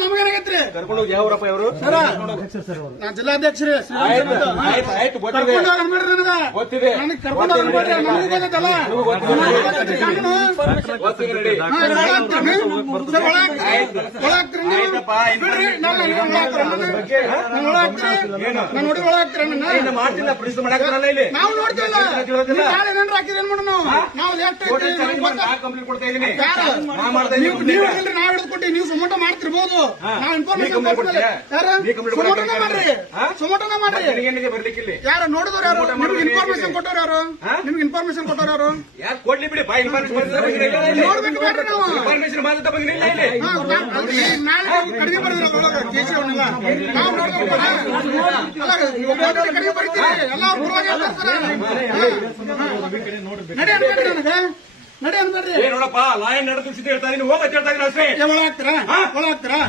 ನಮಗೇನಾಗೈತ್ರಿ ಕರ್ಕೊಂಡು ಹೋಗಿ ಯಾವ್ರಪ್ಪ ಅವರು ನಾ ಜಿಲ್ಲಾಧ್ಯಕ್ಷರೇ ಗೊತ್ತಿದೆ ನನಗೆ ಕರ್ಕೊಂಡು ಹೋಗ್ಬೇಡ್ರಿ ನಮಗೂ ಗೊತ್ತಲ್ಲ ನೋಡಿ ಒಳಗ್ತೀರ ಮಾಡ್ತಿಲ್ಲ ಪ್ರಿನ್ಸಿಪಲ್ ಮಾಡಾಕ್ತಾರಲ್ಲ ಇಲ್ಲಿ ನಾವು ನೋಡ್ತಿಲ್ಲ ನಾಳೆ ಏನಾರ ಹಾಕಿದ್ರೆ ಏನ್ ಮಾಡೋಣ ನಾವು ಕಂಪ್ಲೀಟ್ ಕೊಡ್ತಾ ಇದೀನಿ ನೀವು ನಾವ್ ಹಿಡಿದುಕೊಟ್ಟಿ ನೀವು ಸುಮೋಟ ಮಾಡ್ತಿರ್ಬೋದು ನಾವು ಇನ್ಫಾರ್ಮೇಶನ್ ಮಾಡ್ರಿ ಸುಮೋಟನ ಮಾಡ್ರಿ ಬರ್ಲಿಕ್ಕಿಲ್ಲ ಯಾರು ನೋಡಿದವ್ರು ಯಾರು ನಿಮ್ಗೆ ಇನ್ಫಾರ್ಮೇಶನ್ ಕೊಟ್ಟವ್ರು ಯಾರು ನಿಮ್ಗೆ ಇನ್ಫಾರ್ಮೇಶನ್ ಕೊಟ್ಟವ್ರು ಯಾರು ಯಾರು ಕೊಡ್ಲಿ ಬಿಡಿ ಬಾ ಇನ್ಫಾರ್ಮೇಶನ್ ನೋಡ್ಬಿಟ್ಟು ಮಾಡ್ರಿ ನಾವು ಇನ್ಫಾರ್ಮೇಶನ್ ಮಾತ್ರ ಬಂದಿಲ್ಲ ಇಲ್ಲಿ ನಾಳೆ ಕಡಿಮೆ ಬರೆದಿರೋ ಕೇಸಿ ಅವನ್ನೆಲ್ಲ ನಾವು ನೋಡ್ಬೇಕು ಕಡಿಮೆ ಬರೀತೀರಿ ಎಲ್ಲ ಪರವಾಗಿ ನಡೆ ಅನ್ಬೇಡ್ರಿ ನನಗೆ ನಡೆ ಅನ್ಬೇಡ್ರಿ ನೋಡಪ್ಪ ಲಾಯನ್ ನಡೆದು ಹೇಳ್ತಾ ಇದೀನಿ ಹೋಗ ಹೇಳ್ತಾ ಇದೀನಿ ಅಷ್ಟೇ ಒಳಗಾಗ್ತೀರಾ